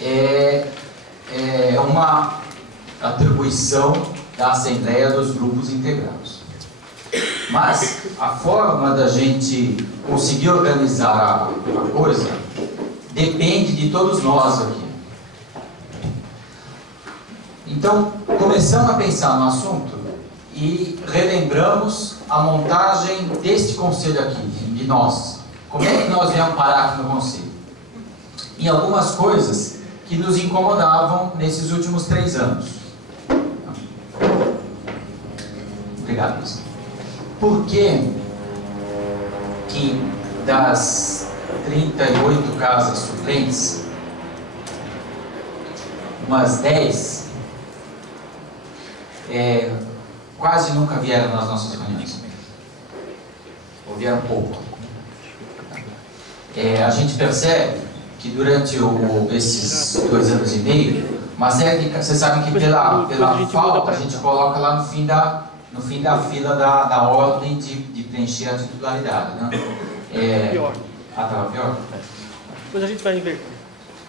é uma atribuição da Assembleia dos grupos integrados. Mas a forma da gente conseguir organizar a coisa depende de todos nós aqui. Então, começamos a pensar no assunto e relembramos a montagem deste conselho aqui, de nós. Como é que nós viemos parar aqui no conselho? Em algumas coisas que nos incomodavam nesses últimos 3 anos. Obrigado, Luiz. Por que das 38 casas suplentes, umas 10 quase nunca vieram nas nossas reuniões? Ou vieram pouco? A gente percebe que durante esses 2 anos e meio, mas vocês sabem que pela falta a gente coloca lá no fim da fila da ordem de preencher a titularidade, né? Pior. Ah, estava pior? Depois a gente vai inverter.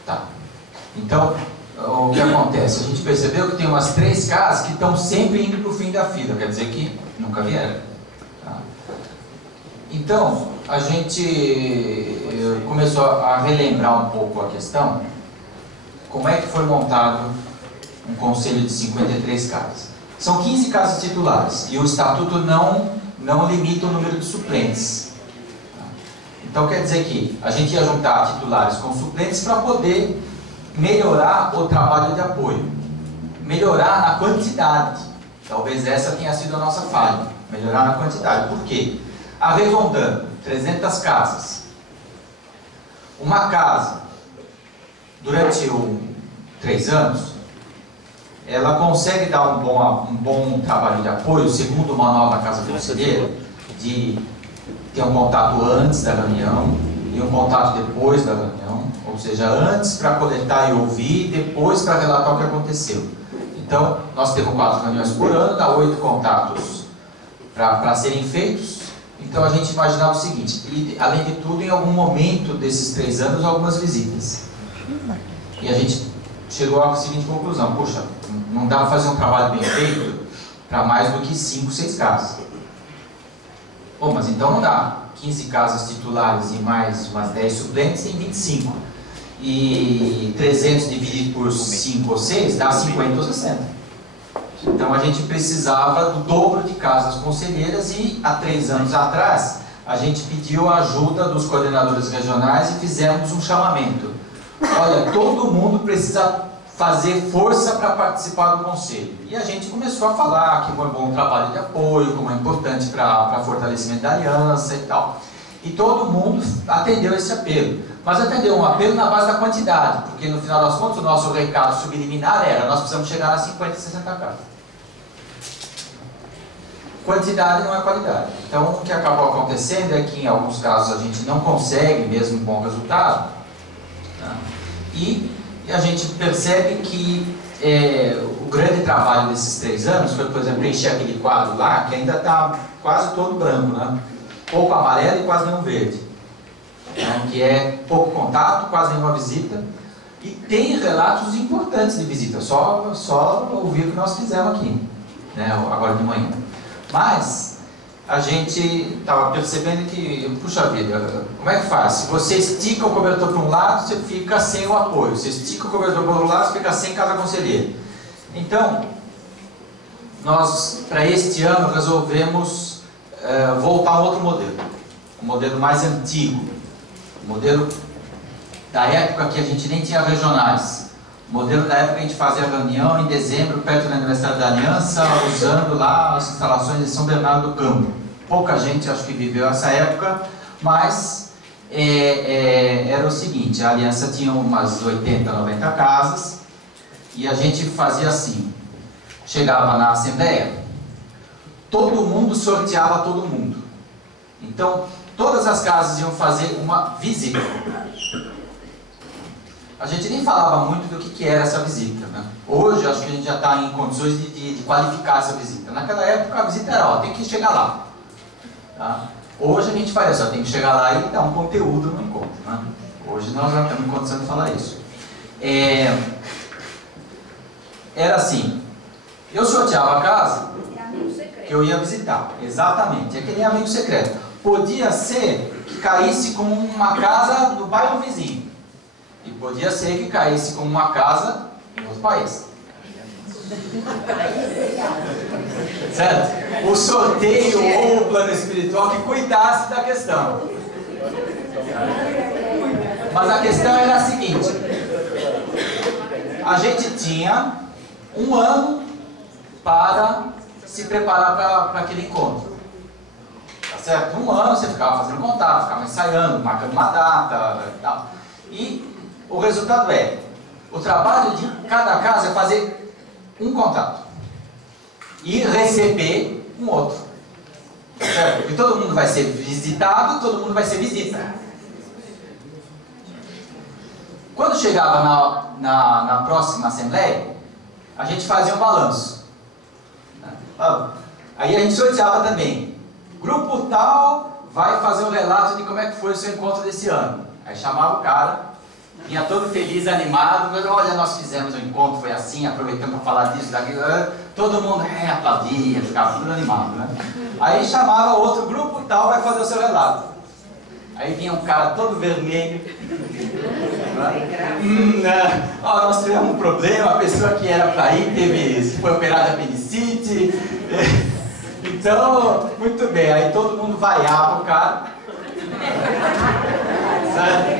Tá. Então, o que acontece? A gente percebeu que tem umas 3 casas que estão sempre indo para o fim da fila, quer dizer que nunca vieram. Tá? Então, a gente começou a relembrar um pouco a questão, como é que foi montado um conselho de 53 casas. São 15 casas titulares e o estatuto não limita o número de suplentes. Então quer dizer que a gente ia juntar titulares com suplentes para poder melhorar o trabalho de apoio, melhorar na quantidade. Talvez essa tenha sido a nossa falha, melhorar na quantidade. Por quê? Arredondando, 300 casas. Uma casa, durante 3 anos, ela consegue dar um bom trabalho de apoio, segundo o manual da Casa Conselheira, de ter um contato antes da reunião e um contato depois da reunião, ou seja, antes para coletar e ouvir, depois para relatar o que aconteceu. Então, nós temos 4 reuniões por ano, dá 8 contatos para serem feitos. Então, a gente imaginava o seguinte, e além de tudo, em algum momento desses 3 anos, algumas visitas. E a gente chegou à seguinte conclusão: puxa, não dá para fazer um trabalho bem feito para mais do que 5, 6 casas. Bom, mas então não dá. 15 casas titulares e mais umas 10 suplentes tem 25. E 300 dividido por 5 ou 6 dá 50 ou 60. Então a gente precisava do dobro de casas conselheiras e há 3 anos atrás a gente pediu a ajuda dos coordenadores regionais e fizemos um chamamento. Olha, todo mundo precisa fazer força para participar do conselho. E a gente começou a falar que foi um bom trabalho de apoio, como é importante para fortalecimento da aliança e tal. E todo mundo atendeu esse apelo. Mas atendeu um apelo na base da quantidade, porque no final das contas o nosso recado subliminar era: nós precisamos chegar a 50, 60 casas. Quantidade não é qualidade. Então o que acabou acontecendo é que em alguns casos a gente não consegue mesmo um bom resultado, né? E a gente percebe que o grande trabalho desses 3 anos foi, por exemplo, preencher aquele quadro lá, que ainda está quase todo branco, né? Pouco amarelo e quase nenhum verde, né? Que é pouco contato, quase nenhuma visita, e tem relatos importantes de visita, só ouvir o que nós fizemos aqui, né? Agora de manhã. Mas a gente estava percebendo que, puxa vida, como é que faz? Se você estica o cobertor para um lado, você fica sem o apoio. Se estica o cobertor para o outro lado, você fica sem casa conselheira. Então, nós, para este ano, resolvemos voltar a um outro modelo. Um modelo mais antigo. Um modelo da época que a gente nem tinha regionais. O modelo da época que a gente fazia a reunião em dezembro, perto do aniversário da Aliança, usando lá as instalações de São Bernardo do Campo. Pouca gente, acho que viveu essa época, mas era o seguinte: a Aliança tinha umas 80, 90 casas, e a gente fazia assim: chegava na Assembleia, todo mundo sorteava todo mundo. Então, todas as casas iam fazer uma visita. A gente nem falava muito do que era essa visita, né? Hoje, acho que a gente já está em condições de qualificar essa visita. Naquela época, a visita era: tem que chegar lá. Tá? Hoje a gente faz isso, tem que chegar lá e dar um conteúdo no encontro, né? Hoje nós já estamos em condição de falar isso. era assim, eu sorteava a casa que eu ia visitar, exatamente, é que nem amigo secreto. Podia ser que caísse como uma casa no bairro vizinho, e podia ser que caísse como uma casa em outro país. Certo? O sorteio ou o plano espiritual que cuidasse da questão. Mas a questão era a seguinte: a gente tinha um ano para se preparar para aquele encontro. Tá certo? Um ano você ficava fazendo contato, ficava ensaiando, marcando uma data e tal. E o resultado é: o trabalho de cada casa é fazer um contato e receber um outro. Certo? Porque todo mundo vai ser visitado, todo mundo vai ser visita. Quando chegava na próxima assembleia, a gente fazia um balanço. Aí a gente sorteava também. Grupo tal vai fazer um relato de como é que foi o seu encontro desse ano. Aí chamava o cara, vinha todo feliz, animado. Olha, nós fizemos um encontro, foi assim, aproveitamos para falar disso, daquilo. Todo mundo aplaudia, ficava tudo animado, né? Aí chamava outro, grupo tal vai fazer o seu relato. Aí vinha um cara todo vermelho. Nós tivemos um problema, a pessoa que era para ir foi operada de apendicite. Então, muito bem, aí todo mundo vaiava o cara. Sabe?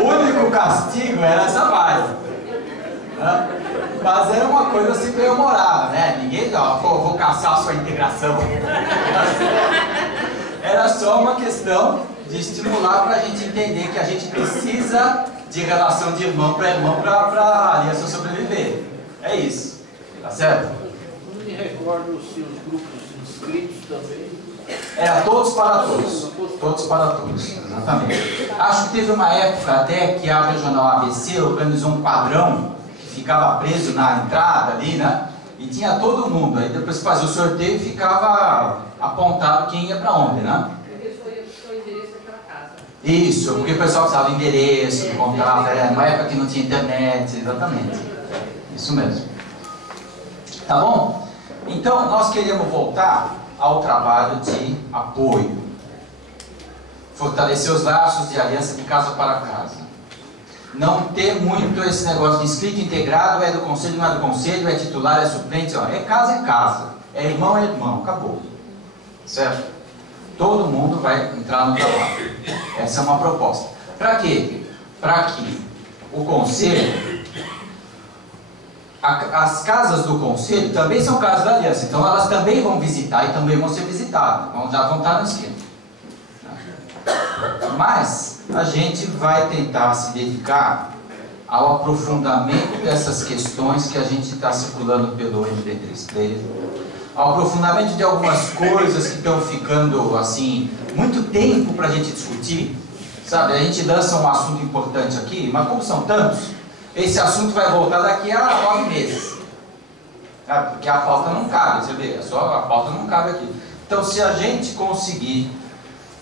O único castigo era essa vaia. Mas era uma coisa assim bem humorada, né? Ninguém, vou caçar a sua integração. Era só uma questão de estimular para a gente entender que a gente precisa de relação de irmão para a aliança sobreviver. É isso. Tá certo? Não me recordo se os grupos inscritos também. Era todos para todos. Todos para todos. Exatamente. Acho que teve uma época até que a Regional ABC organizou um padrão que ficava preso na entrada ali, né? E tinha todo mundo. Aí depois que fazia o sorteio ficava apontado quem ia para onde, né? Isso, porque o pessoal precisava de endereço, contato, numa época que não tinha internet, exatamente. Isso mesmo. Tá bom? Então, nós queríamos voltar ao trabalho de apoio. Fortalecer os laços de aliança de casa para casa. Não ter muito esse negócio de inscrito integrado, é do conselho, não é do conselho, é titular, é suplente, ó, é casa, é irmão, acabou. Certo? Todo mundo vai entrar no trabalho. Essa é uma proposta. Para quê? Para que o conselho, as casas do conselho também são casas da aliança, então elas também vão visitar e também vão ser visitadas, então já vão estar no esquema. Mas a gente vai tentar se dedicar ao aprofundamento dessas questões que a gente está circulando pelo MP3, ao aprofundamento de algumas coisas que estão ficando assim, muito tempo para a gente discutir, sabe? A gente lança um assunto importante aqui, mas como são tantos, esse assunto vai voltar daqui a 9 meses, sabe? Porque a pauta não cabe, você vê, só a pauta não cabe aqui. Então, se a gente conseguir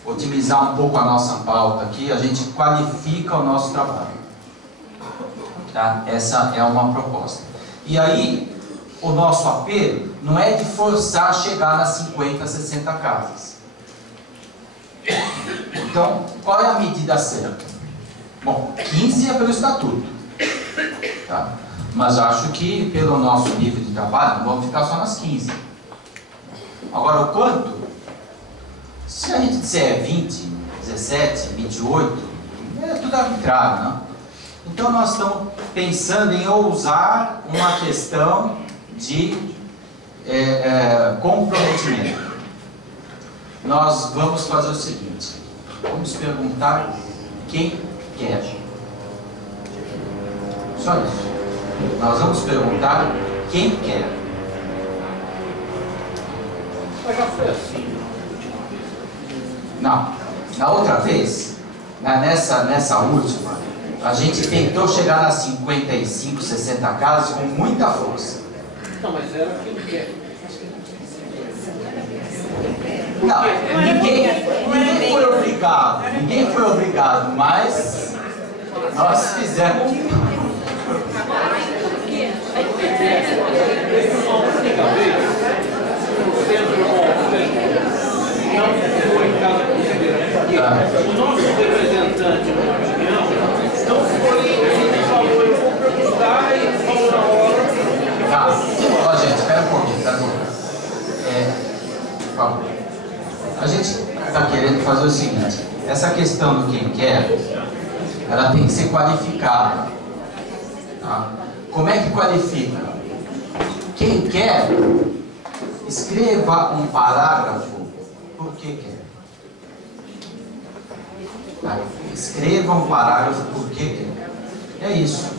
otimizar um pouco a nossa pauta aqui, a gente qualifica o nosso trabalho, tá? Essa é uma proposta. E aí, o nosso apelo não é de forçar a chegar nas 50, 60 casas. Então, qual é a medida certa? Bom, 15 é pelo estatuto, tá? Mas acho que pelo nosso nível de trabalho, não vamos ficar só nas 15. Agora, o quanto? Se a gente disser 20, 17, 28, é tudo arbitrário, não? Então, nós estamos pensando em ousar uma questão de comprometimento. Nós vamos fazer o seguinte: vamos perguntar quem quer. Só isso. Nós vamos perguntar quem quer. Mas já foi assim. Não. Na outra vez, nessa última, a gente tentou chegar nas 55, 60 casas com muita força. Não, mas era quem quer. Não, ninguém foi obrigado, mas Nós fizemos. Uma única vez, não foi em cada conselheiro. O nosso representante na reunião não foi, ele falou, eu vou perguntar, e ele falou na hora. Tá. Ó, gente, espera um pouquinho, espera um pouquinho. Por favor. A gente está querendo fazer o seguinte: essa questão do quem quer, ela tem que ser qualificada. Tá? Como é que qualifica? Quem quer, escreva um parágrafo. Por que quer? Tá? Escreva um parágrafo por que quer. É isso.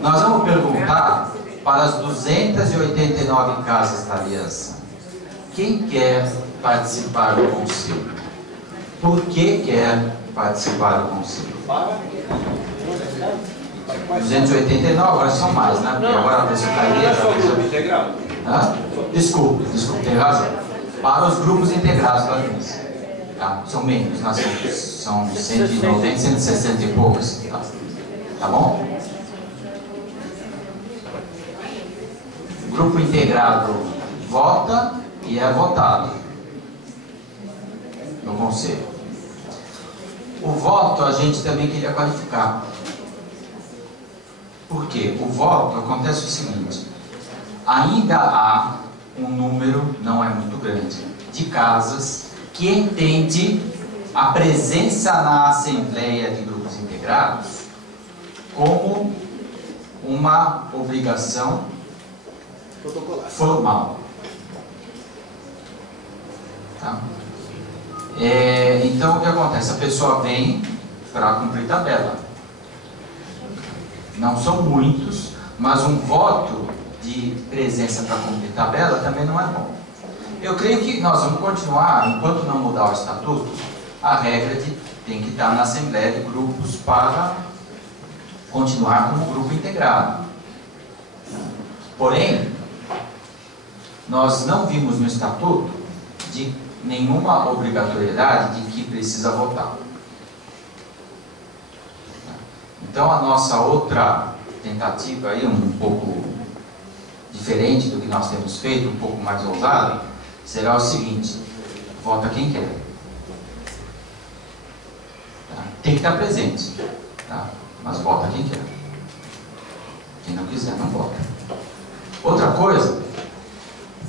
Nós vamos perguntar para as 289 casas da aliança: quem quer participar do conselho? Por que quer participar do conselho? 289, agora são mais, né? Porque agora a pessoa integrado. Desculpa, tem razão. Para os grupos integrados da aliança. Tá? São menos, nós são 190, 160 e poucos. Tá bom? O grupo integrado vota e é votado no conselho. O voto a gente também queria qualificar. Por quê? O voto acontece o seguinte: ainda há um número, não é muito grande, de casas que entende a presença na Assembleia de Grupos Integrados como uma obrigação formal. Tá? Então o que acontece? A pessoa vem para cumprir tabela. Não são muitos, mas um voto de presença para cumprir tabela também não é bom. Eu creio que nós vamos continuar, enquanto não mudar o estatuto, a regra de tem que estar na Assembleia de Grupos para continuar como grupo integrado. Porém, nós não vimos no estatuto de nenhuma obrigatoriedade de que precisa votar. Então a nossa outra tentativa aí, um pouco diferente do que nós temos feito, um pouco mais ousada, será o seguinte: vota quem quer. Tá? Tem que estar presente, tá? Mas vota quem quer. Quem não quiser, não vota. Outra coisa,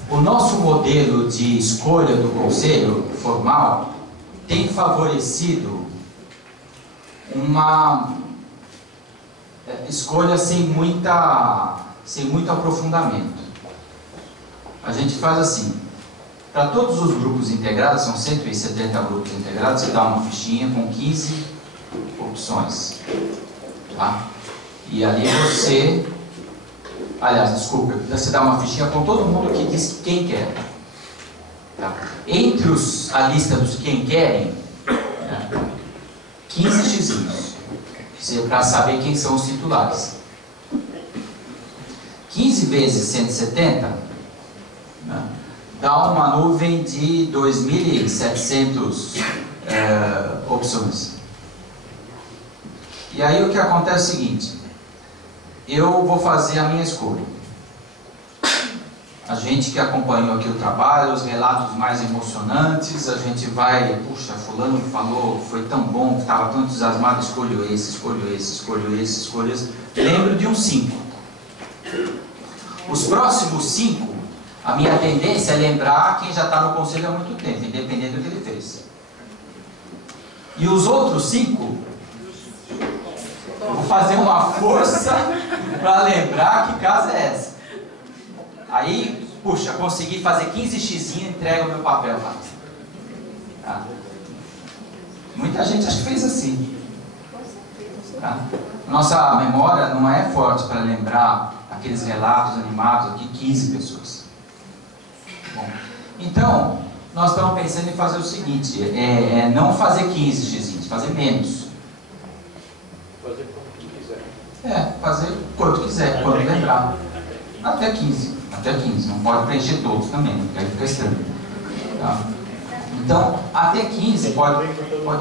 o nosso modelo de escolha do conselho formal tem favorecido uma escolha sem muito aprofundamento. A gente faz assim: para todos os grupos integrados, são 170 grupos integrados, você dá uma fichinha com 15 opções. Tá? E ali você... Aliás, desculpa, você dá uma fichinha com todo mundo que diz quem quer. Tá? Entre a lista dos quem querem, 15 xizinhos, para saber quem são os titulares. 15 vezes 170, né, dá uma nuvem de 2.700 opções. E aí o que acontece é o seguinte: eu vou fazer a minha escolha. A gente que acompanhou aqui o trabalho, os relatos mais emocionantes, a gente vai, puxa, fulano falou, foi tão bom, estava tão entusiasmado, escolho esse, escolho esse, escolho esse, escolho esse. Lembro de uns 5. Os próximos 5, a minha tendência é lembrar quem já está no conselho há muito tempo, independente do que ele fez. E os outros 5, vou fazer uma força para lembrar que casa é essa. Aí, puxa, consegui fazer 15 xizinhos e entrego o meu papel lá. Tá? Muita gente acho que fez assim. Tá? Nossa memória não é forte para lembrar aqueles relatos animados aqui, 15 pessoas. Bom, então, nós estamos pensando em fazer o seguinte: não fazer 15 xizinhos, fazer menos. Fazer quanto quiser. Fazer quanto quiser, quando lembrar. Até 15. Até 15. Não pode preencher todos também, porque aí fica estranho. Tá? Então, até 15 pode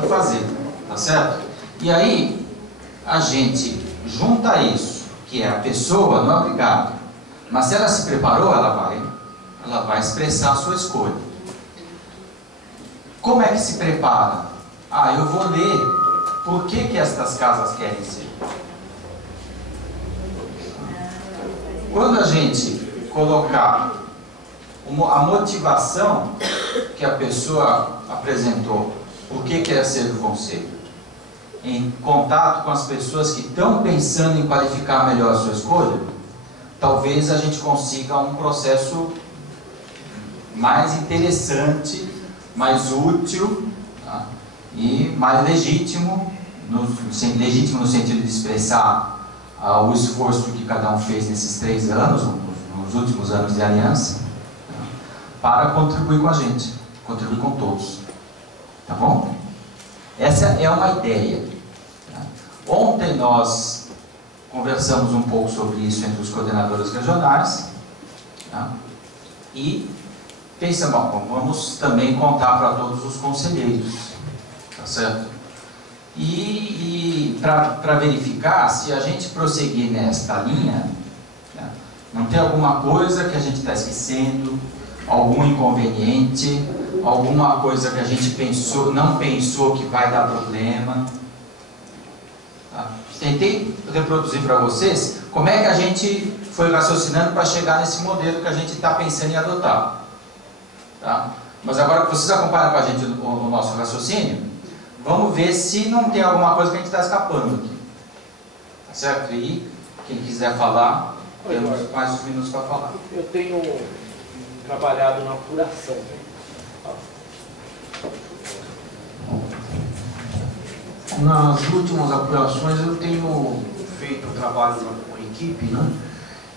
fazer. Tá certo? E aí, a gente junta isso, que é a pessoa, não é obrigado, mas se ela se preparou, ela vai expressar a sua escolha. Como é que se prepara? Ah, eu vou ler por que estas casas querem ser. Quando a gente colocar a motivação que a pessoa apresentou, por que quer ser do conselho, em contato com as pessoas que estão pensando em qualificar melhor a sua escolha, talvez a gente consiga um processo mais interessante, mais útil, tá? E mais legítimo no sentido de expressar o esforço que cada um fez nesses 3 anos, nos últimos anos de aliança, tá? Para contribuir com a gente, contribuir com todos, tá bom? Essa é uma ideia, tá? Ontem nós conversamos um pouco sobre isso entre os coordenadores regionais, tá? E pensamos, bom, vamos também contar para todos os conselheiros, tá certo? E para verificar se a gente prosseguir nesta linha, tá? Não tem alguma coisa que a gente está esquecendo, algum inconveniente, alguma coisa que a gente não pensou que vai dar problema. Tá? Tentei reproduzir para vocês como é que a gente foi raciocinando para chegar nesse modelo que a gente está pensando em adotar. Tá? Mas agora que vocês acompanham com a gente o nosso raciocínio, vamos ver se não tem alguma coisa que a gente está escapando aqui. Tá certo? E quem quiser falar, temos mais uns minutos para falar. Eu tenho trabalhado na apuração. Nas últimas apurações eu tenho feito trabalho com a equipe, né?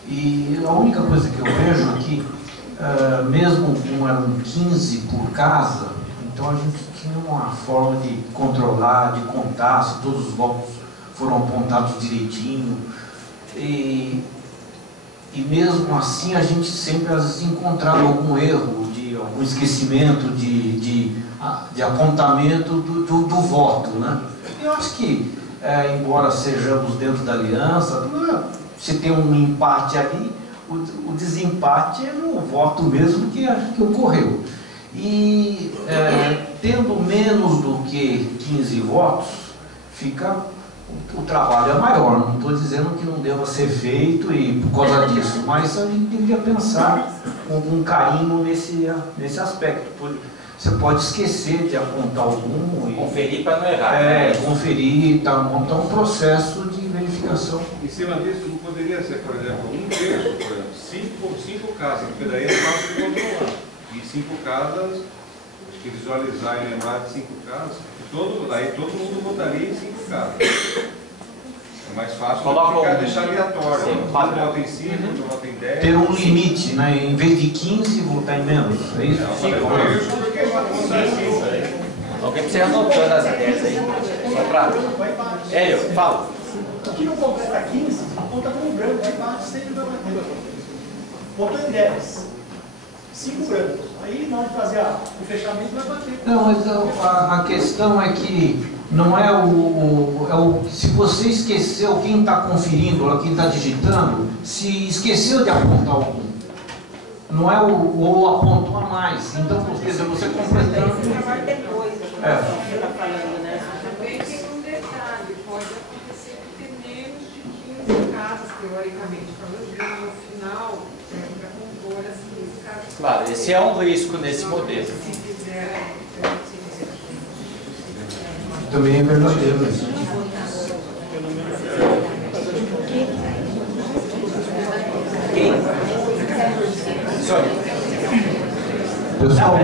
E a única coisa que eu vejo aqui, mesmo como eram 15 por casa, então a gente tinha uma forma de controlar, de contar se todos os votos foram apontados direitinho. E mesmo assim a gente sempre às vezes encontrava algum erro, algum esquecimento de apontamento do voto, né? Eu acho que, embora sejamos dentro da aliança, se tem um empate ali, o desempate é no voto mesmo que ocorreu. E tendo menos do que 15 votos, o trabalho é maior. Não estou dizendo que não deva ser feito e por causa disso, mas a gente deveria pensar com carinho nesse aspecto. Você pode esquecer de apontar algum e Conferir para não errar. Conferir, montar um processo de verificação. Em cima disso, não poderia ser, por exemplo, 1/3, por exemplo, 5 casas, porque daí é fácil de controlar. E 5 casas, acho que visualizar e lembrar de 5 casas, daí todo mundo votaria em 5 casas. É mais fácil deixar aleatório. Um vota em 5, outro vota em 10. Ter um limite, né? Em vez de 15, votar em menos. É isso? Alguém precisa anotando as ideias aí. Só para. Hélio, fala. O que não completa 15, conta como branco, aí bate, sempre vai bater. Votou em 10, 5 brancos. Aí na hora de fazer o fechamento vai bater. Não, mas a questão é que não é se você esqueceu, quem está conferindo, quem está digitando, se esqueceu de apontar algum. Não é ou apontou a mais. Então, quer dizer, você completando. Depois, você está falando, né? Também tem um detalhe, pode acontecer que tem menos de 15 casas, teoricamente falando, no final, para compor as 15 casas. Claro, esse é um risco nesse modelo. Se fizer, Também é verdadeiro isso. Pessoal,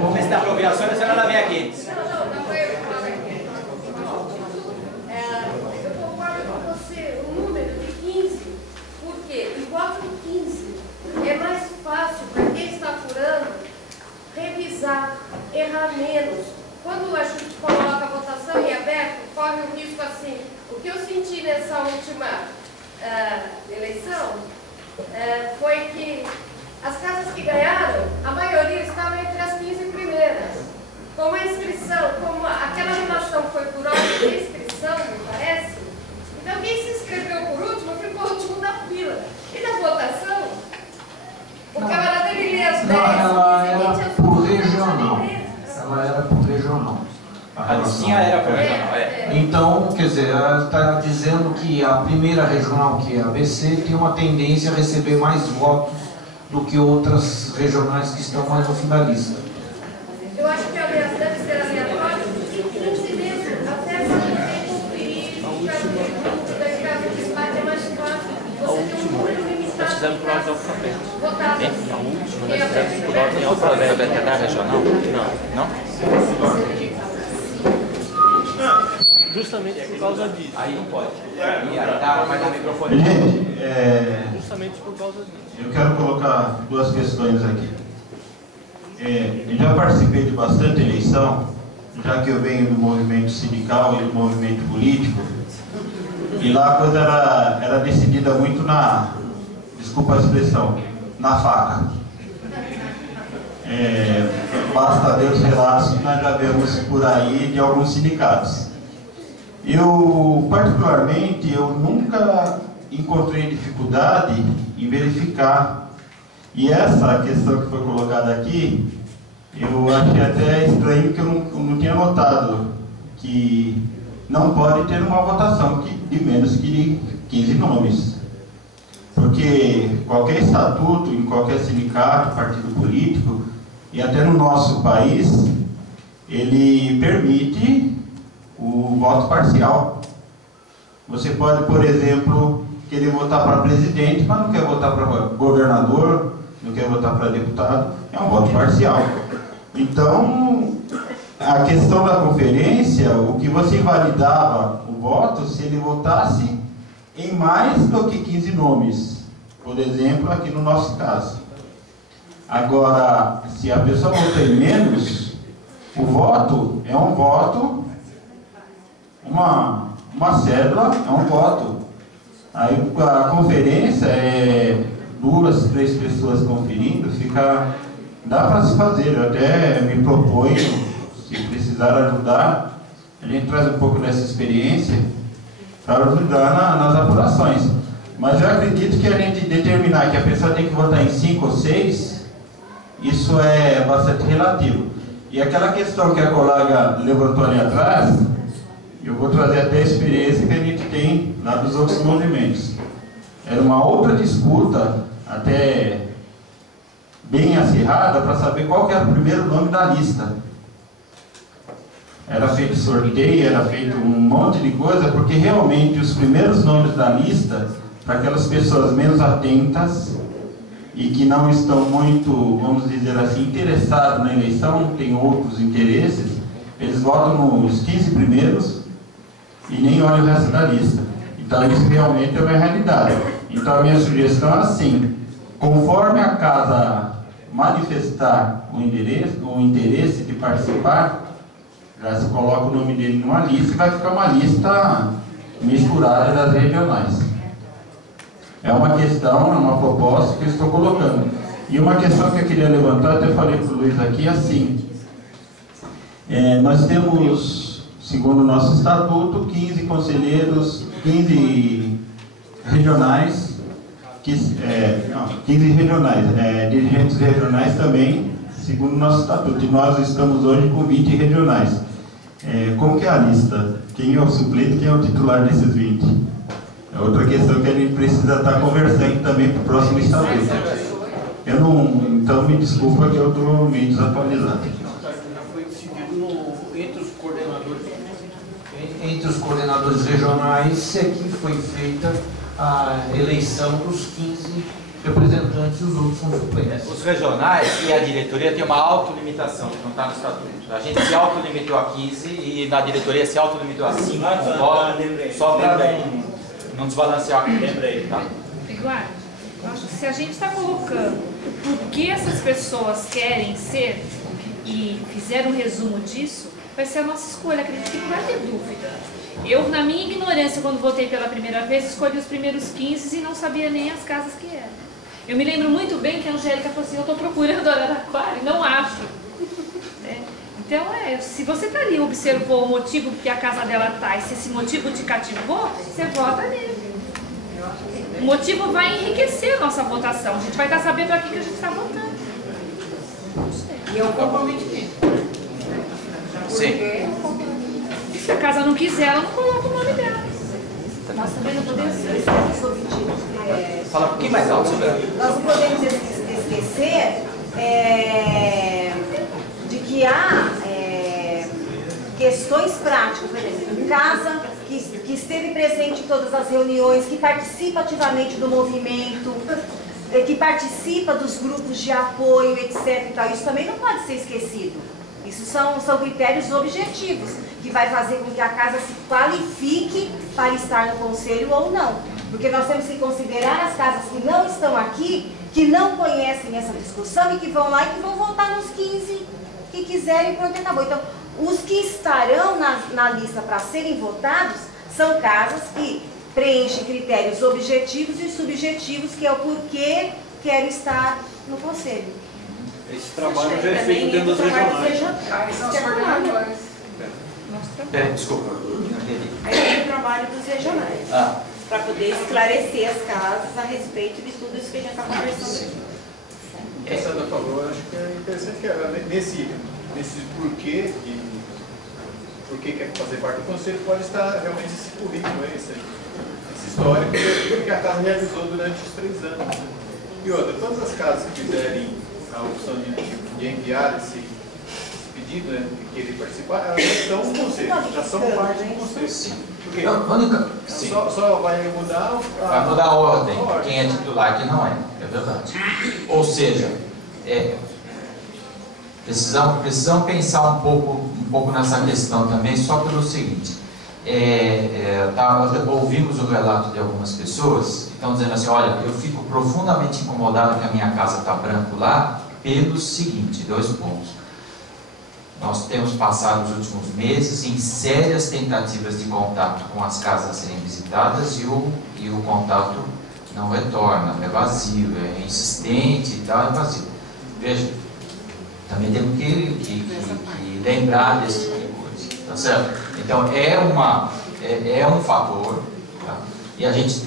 Vamos ver se dá para ouvir a Sônia, senão ela vem aqui. Eu concordo com você, o número de 15, porque o voto de 15 é mais fácil para quem está apurando revisar, errar menos. Quando a gente coloca a votação em aberto, corre o risco assim. O que eu senti nessa última eleição foi que as casas que ganharam, a maioria estava entre as 15 primeiras. Como a inscrição, como aquela relação foi por ordem de inscrição, me parece, tinha era para regional, Então, quer dizer, está dizendo que a primeira regional, que é a ABC, tem uma tendência a receber mais votos do que outras regionais que estão mais no fim da lista. Eu acho que deve ser aleatório, e 15 mesmo, até para poder cumprir das casas de debate é mais fácil. Você tem um número limitado. Nós fizemos por ordem alfabética. Votado. A última nós fizemos por ordem alfabética da regional? Não? Justamente por causa disso. Aí não pode. E aí dá mais a microfone. Gente, Justamente por causa disso. eu quero colocar duas questões aqui. Eu já participei de bastante eleição, já que eu venho do movimento sindical e do movimento político, e lá a coisa era decidida muito na, desculpa a expressão, na faca. Basta ver os relatos que nós já vemos por aí de alguns sindicatos. Particularmente, eu nunca encontrei dificuldade em verificar. E essa questão que foi colocada aqui, eu achei até estranho que eu não tinha notado que não pode ter uma votação de menos que 15 nomes. Porque qualquer estatuto, em qualquer sindicato, partido político, e até no nosso país, ele permite o voto parcial. Você pode, por exemplo, querer votar para presidente, mas não quer votar para governador, não quer votar para deputado, é um voto parcial. Então, a questão da conferência, o que você invalidava o voto se ele votasse em mais do que 15 nomes, por exemplo, aqui no nosso caso. Agora, se a pessoa votou em menos, o voto é um voto, uma cédula é um voto. Aí a conferência é 2, 3 pessoas conferindo, dá para se fazer. Eu até me proponho, se precisar ajudar, a gente traz um pouco dessa experiência para ajudar nas apurações. Mas eu acredito que a gente determinar que a pessoa tem que votar em 5 ou 6, isso é bastante relativo. E aquela questão que a colega levantou ali atrás, eu vou trazer até a experiência que a gente tem lá dos outros movimentos. Era uma outra disputa, até bem acirrada, para saber qual que era o primeiro nome da lista. Era feito sorteio, era feito um monte de coisa, porque realmente os primeiros nomes da lista, para aquelas pessoas menos atentas e que não estão muito, vamos dizer assim, interessadas na eleição, têm outros interesses, eles votam nos 15 primeiros e nem olham o resto da lista. Então isso realmente é uma realidade. Então a minha sugestão é assim, conforme a casa manifestar o interesse de participar, já se coloca o nome dele numa lista e vai ficar uma lista misturada das regionais. É uma questão, é uma proposta que eu estou colocando. E uma questão que eu queria levantar, até falei para o Luiz aqui, assim, nós temos, segundo o nosso estatuto, 15 conselheiros, 15 regionais, 15 regionais, dirigentes regionais também, segundo o nosso estatuto. E nós estamos hoje com 20 regionais. Como que é a lista? Quem é o suplente, quem é o titular desses 20? É outra questão que a gente precisa estar conversando também para o próximo estatuto. Então me desculpa que eu estou meio desatualizado. Já foi decidido entre os coordenadores. Entre os coordenadores regionais é que foi feita a eleição dos 15 representantes e os outros são suplentes. Os regionais e a diretoria tem uma autolimitação, que não está no estatuto. A gente se autolimitou a 15 e na diretoria se autolimitou a 5, só para não desbalancear. Lembrei, tá? Eduardo, eu acho que se a gente está colocando o que essas pessoas querem ser e fizer um resumo disso, vai ser a nossa escolha, acredito que não vai ter dúvida. Eu, na minha ignorância, quando votei pela primeira vez, escolhi os primeiros 15 e não sabia nem as casas que eram. Eu me lembro muito bem que a Angélica falou assim, eu estou procurando Araraquara e não acho. Então, se você está ali, observou o motivo que a casa dela está, e se esse motivo te cativou, você vota nele. O motivo vai enriquecer a nossa votação. A gente vai estar sabendo aqui que a gente está votando. E é um comprometimento. Sim. Se a casa não quiser, ela não coloca o nome dela. Nós também não podemos esquecer os objetivos. Fala um pouquinho mais alto, Silvia. Nós não podemos esquecer de que há questões práticas, por exemplo, casa que esteve presente em todas as reuniões, que participa ativamente do movimento, que participa dos grupos de apoio, etc. E tal. Isso também não pode ser esquecido. Isso são critérios objetivos, que vai fazer com que a casa se qualifique para estar no conselho ou não. Porque nós temos que considerar as casas que não estão aqui, que não conhecem essa discussão e que vão lá e que vão votar nos 15 que quiserem, pronto, acabou. Então, os que estarão na lista para serem votados são casas que preenchem critérios objetivos e subjetivos, que é o porquê quero estar no conselho. Esse trabalho já é feito dentro das regionais. Desculpa. Aí tem o trabalho dos regionais, para poder esclarecer as casas a respeito de tudo isso que a gente está conversando aqui. O que a Sandra falou, eu acho que é interessante que nesse porquê e porquê quer fazer parte do conselho, pode estar realmente esse currículo, esse histórico que a casa realizou durante os 3 anos. Né? E outra, todas as casas que fizerem a opção de enviar esse pedido, né, de querer participar, elas já estão no conselho, já são parte do conselho. Sim. Porque Sim. só vai mudar vai mudar a ordem, quem é titular e quem não é verdade. Ou seja, precisamos pensar um pouco nessa questão também, só pelo seguinte, ouvimos o relato de algumas pessoas que estão dizendo assim, olha, eu fico profundamente incomodado que a minha casa está branco lá, pelo seguinte, 2 pontos. Nós temos passado os últimos meses em sérias tentativas de contato com as casas a serem visitadas e o contato não retorna, é vazio, é insistente e tal, é vazio. Veja, também temos que lembrar desse tipo de coisa, tá certo? Então é um fator, tá? E a gente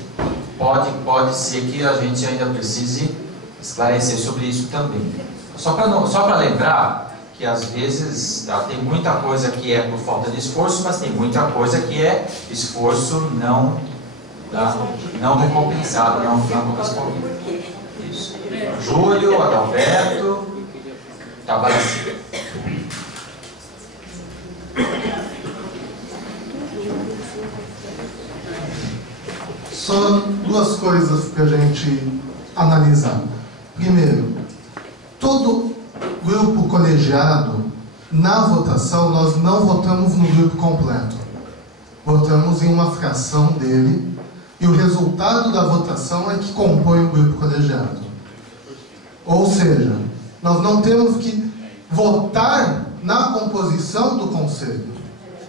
pode ser que a gente ainda precise esclarecer sobre isso também. Só para lembrar que às vezes tem muita coisa que é por falta de esforço, mas tem muita coisa que é esforço não recompensado, não correspondido. Isso. Júlio, Adalberto, Tabaracina. Só 2 coisas para a gente analisar. Primeiro, todo grupo colegiado, na votação, nós não votamos no grupo completo. Votamos em uma fração dele e o resultado da votação é que compõe o grupo colegiado. Ou seja, nós não temos que votar na composição do conselho.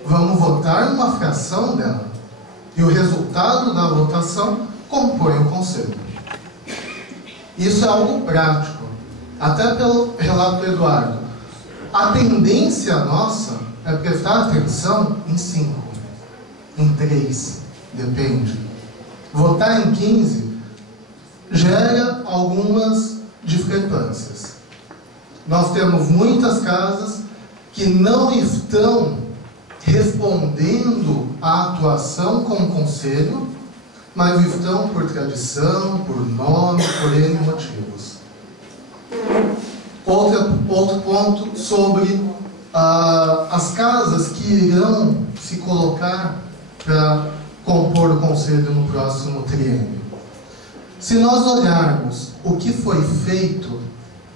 Vamos votar numa fração dela. E o resultado da votação compõe o conselho. Isso é algo prático. Até pelo relato do Eduardo. A tendência nossa é prestar atenção em 5, em 3, depende. Votar em 15 gera algumas discrepâncias. Nós temos muitas casas que não estão respondendo à atuação com o conselho, mas estão por tradição, por nome, por N motivos. Outro ponto sobre as casas que irão se colocar para compor o conselho no próximo triênio. Se nós olharmos o que foi feito,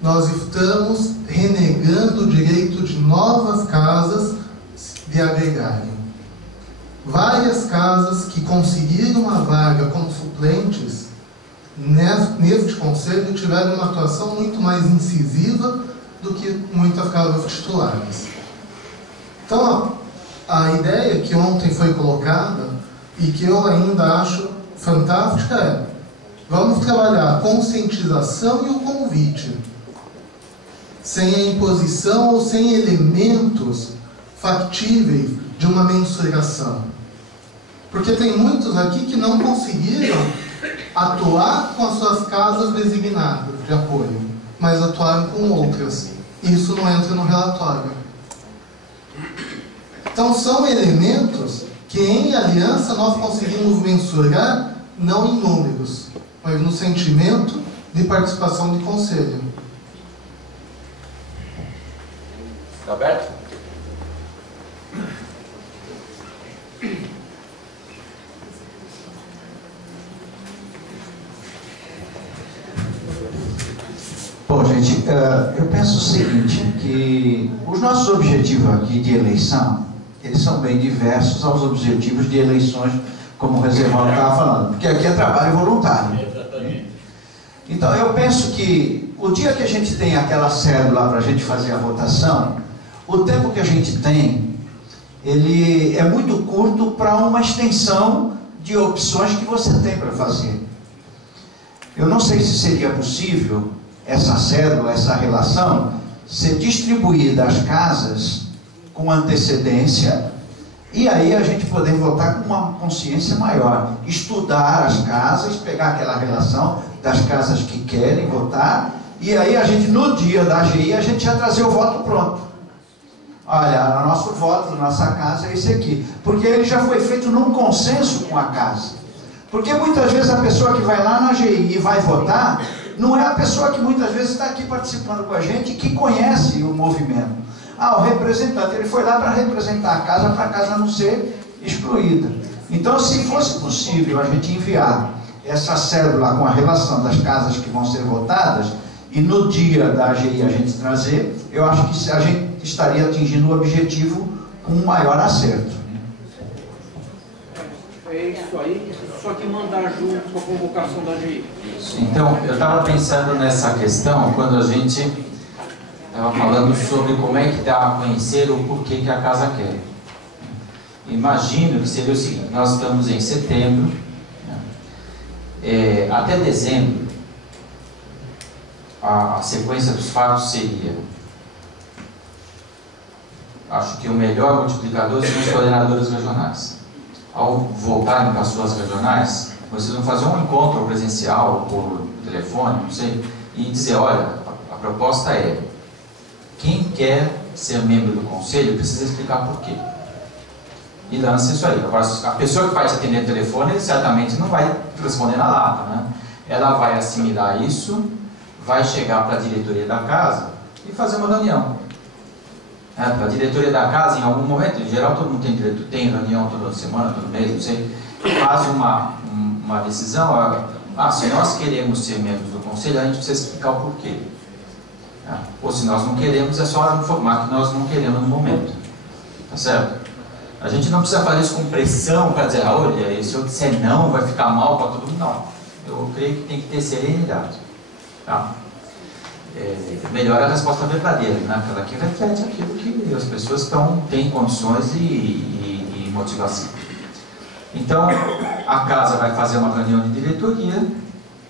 nós estamos renegando o direito de novas casas de agregarem. Várias casas que conseguiram uma vaga como suplentes neste conselho tiveram uma atuação muito mais incisiva do que muitas casas titulares. Então, a ideia que ontem foi colocada e que eu ainda acho fantástica é: vamos trabalhar a conscientização e o convite, sem a imposição ou sem elementos factíveis de uma mensuração. Porque tem muitos aqui que não conseguiram atuar com as suas casas designadas de apoio, mas atuaram com outras. Isso não entra no relatório. Então são elementos que em aliança nós conseguimos mensurar, não em números, mas no sentimento de participação de conselho. Alberto? Bom, gente, eu penso o seguinte, que os nossos objetivos aqui de eleição, eles são bem diversos aos objetivos de eleições, como o Reservaldo estava falando, porque aqui é trabalho voluntário. Então, eu penso que o dia que a gente tem aquela cédula para a gente fazer a votação, o tempo que a gente tem, ele é muito curto para uma extensão de opções que você tem para fazer. Eu não sei se seria possível essa cédula, essa relação, ser distribuída às casas com antecedência e aí a gente poder votar com uma consciência maior. Estudar as casas, pegar aquela relação das casas que querem votar e aí a gente, no dia da AGI, a gente já trazer o voto pronto. Olha, o nosso voto da nossa casa é esse aqui. Porque ele já foi feito num consenso com a casa. Porque muitas vezes a pessoa que vai lá na AGI e vai votar não é a pessoa que muitas vezes está aqui participando com a gente e que conhece o movimento. O representante, ele foi lá para representar a casa não ser excluída. Então, se fosse possível a gente enviar essa cédula com a relação das casas que vão ser votadas, e no dia da AGI a gente trazer, eu acho que a gente estaria atingindo o objetivo com um maior acerto. É isso aí, só que mandar junto com a convocação da AGI. Então, eu estava pensando nessa questão quando a gente estava falando sobre como é que dá a conhecer o porquê que a casa quer. Imagino que seria o seguinte, nós estamos em setembro, né? Até dezembro, a sequência dos fatos seria, acho que o melhor multiplicador são os coordenadores regionais. Ao voltarem para as suas regionais, vocês vão fazer um encontro presencial, por telefone, não sei, e dizer, olha, a proposta é, quem quer ser membro do conselho precisa explicar por quê. E lança isso aí. Agora, a pessoa que vai te atender no telefone, certamente não vai responder na lata, né? Ela vai assimilar isso, vai chegar para a diretoria da casa e fazer uma reunião. Para a diretoria da casa, em algum momento, em geral todo mundo tem reunião toda semana, todo mês, não sei, faz uma decisão, se nós queremos ser membros do conselho, a gente precisa explicar o porquê. Ou se nós não queremos, é só informar que nós não queremos no momento. Tá certo? A gente não precisa fazer isso com pressão para dizer, olha, se eu disser não, vai ficar mal para todo mundo. Não. Eu creio que tem que ter serenidade. Tá? Melhor a resposta verdadeira, né? Aquela que reflete aquilo que as pessoas têm condições e motivação. Então, a casa vai fazer uma reunião de diretoria,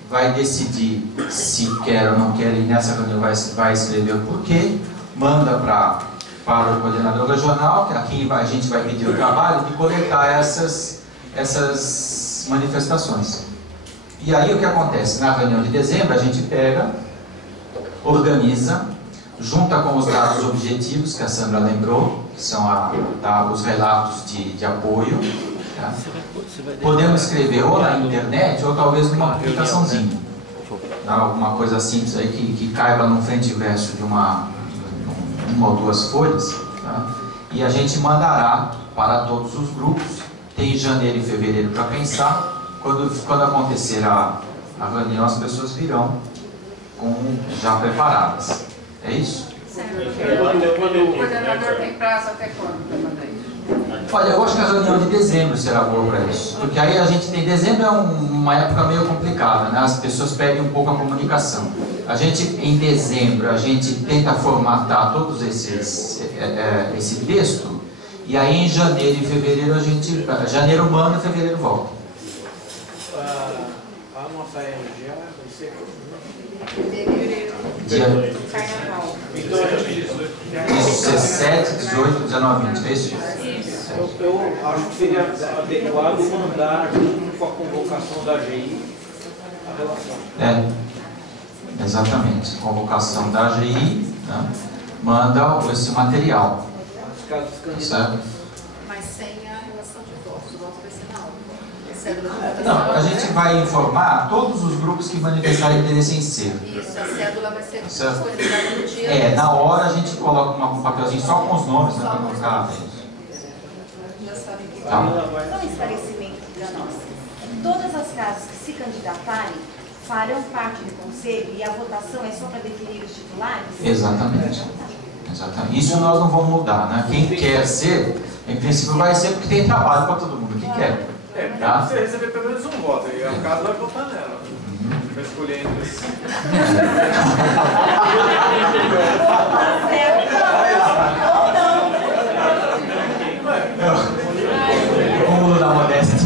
vai decidir se quer ou não quer, e nessa reunião vai escrever o porquê, manda para o coordenador regional, que aqui a gente vai pedir o trabalho de coletar essas manifestações. E aí o que acontece? Na reunião de dezembro a gente pega, organiza, junta com os dados objetivos que a Sandra lembrou, que são os relatos de apoio. Tá? Podemos escrever ou na internet ou talvez numa publicaçãozinha. Tá? Alguma coisa simples aí que caiba no frente e verso de uma ou duas folhas. Tá? E a gente mandará para todos os grupos. Tem janeiro e fevereiro para pensar. Quando acontecer a reunião, as pessoas virão já preparadas. É isso? O coordenador tem prazo até quando para mandar isso? Olha, eu acho que a reunião de dezembro será boa para isso. Porque aí a gente tem... Dezembro é uma época meio complicada, né? As pessoas perdem um pouco a comunicação. Em dezembro, a gente tenta formatar todos esse texto. E aí em janeiro e fevereiro janeiro manda e fevereiro volta. A nossa RGA vai ser... Carnaval. Então, 17, 18, 19, 20, é isso? Eu acho que seria adequado mandar junto com a convocação da AGI a relação. Exatamente. Convocação da AGI, né? Manda esse material. Os casos certo? Mas sem a relação de votos, o voto vai ser na aula. Cédula de votação. Não, a gente vai informar todos os grupos que manifestarem interesse em ser. Isso, a cédula vai ser Certo. disponibilizada no dia. Na hora a gente coloca um papelzinho só com os nomes, né, para não ficar. Já sabem que Tá. Só um esclarecimento para nós. Todas as casas que se candidatarem farão parte do conselho e a votação é só para definir os titulares? Exatamente. Exatamente. Isso nós não vamos mudar, né? Quem quer ser, em princípio vai ser porque tem trabalho para todo mundo que quer. Tá? Você receber pelo menos um voto, e a casa vai votar nela. Vai escolher entre os... O cúmulo da modéstia.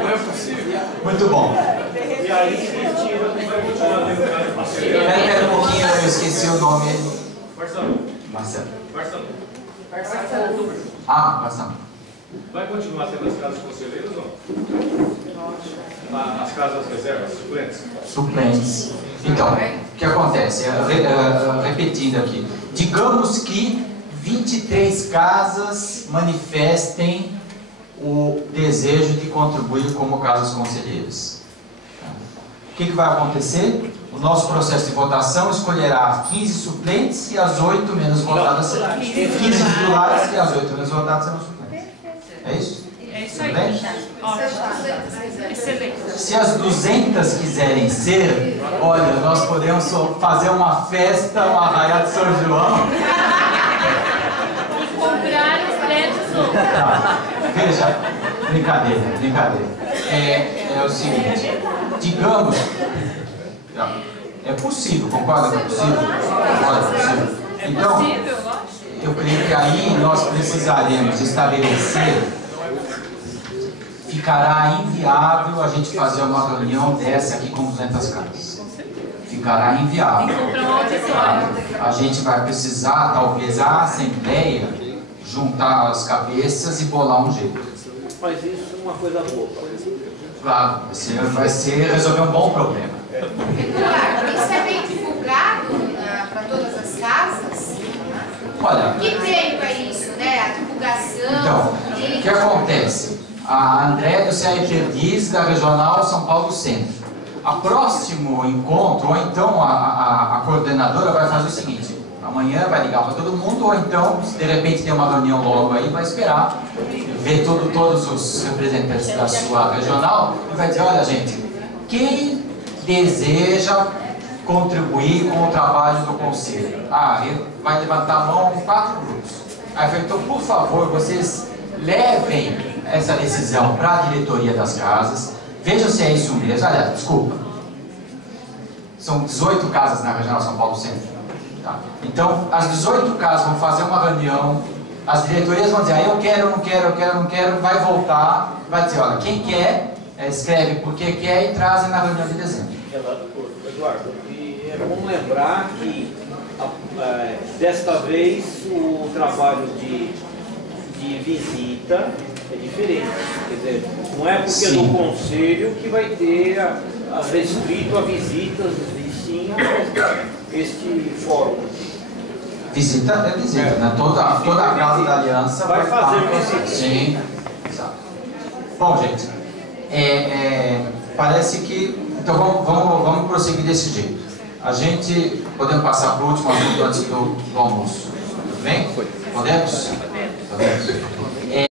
Não é possível. Muito bom. E aí se tira, vai continuar tendo casa. Espera um pouquinho, eu esqueci o nome. Marcelo. Marcelo. Marcelo. Ah, Marcelo. Vai continuar tendo as casas conselheiras ou não? As casas reservas, suplentes? Suplentes. Então, o que acontece? Repetindo aqui. Digamos que 23 casas manifestem o desejo de contribuir como casas conselheiras. O que vai acontecer? O nosso processo de votação escolherá 15 suplentes e as 8 menos votadas serão 15 titulares e as 8 menos votadas serão suplentes. É isso? É isso aí. Ótimo. Excelente. Se as 200 quiserem ser, olha, nós podemos fazer uma festa, um arraial de São João. E comprar os prédios outros. Tá. Veja, brincadeira. É o seguinte, digamos, é possível, concorda que é possível? Concorda que é possível? Então, eu creio que aí nós precisaremos estabelecer, ficará inviável a gente fazer uma reunião dessa aqui com 200 casas. Ficará inviável. A gente vai precisar, talvez, a Assembleia juntar as cabeças e bolar um jeito. Mas isso é uma coisa boa. Claro, vai ser resolver um bom problema. Eduardo, isso é bem divulgado para todas as casas? Olha, Que tempo é isso, né? A divulgação. então, o que acontece? A André do CAE Perdiz, da Regional São Paulo Centro. A próximo encontro, ou então a coordenadora vai fazer o seguinte: amanhã vai ligar para todo mundo, ou então, se de repente tem uma reunião logo aí, vai esperar, ver todos os representantes da sua regional e vai dizer: olha, gente, quem deseja contribuir com o trabalho do conselho? Vai levantar a mão 4 grupos. Aí foi, então, por favor, vocês levem essa decisão para a diretoria das casas, vejam se é isso mesmo. Aliás, desculpa, são 18 casas na Regional São Paulo Centro. Tá? Então, as 18 casas vão fazer uma reunião, as diretorias vão dizer: eu quero, não quero, vai voltar, vai dizer: olha, quem quer, escreve porque quer e trazem na reunião de dezembro. Eduardo, e é bom lembrar que desta vez o trabalho de visita é diferente. Quer dizer, não é porque é do conselho que vai ter restrito a visitas, e sim este fórum. Visita é visita, né? Toda a casa da aliança vai fazer visita. Sim, exato. Bom, gente, parece que... Então vamos prosseguir desse jeito. A gente... Podemos passar para o último assunto antes do almoço. Tudo bem? Podemos? Podemos.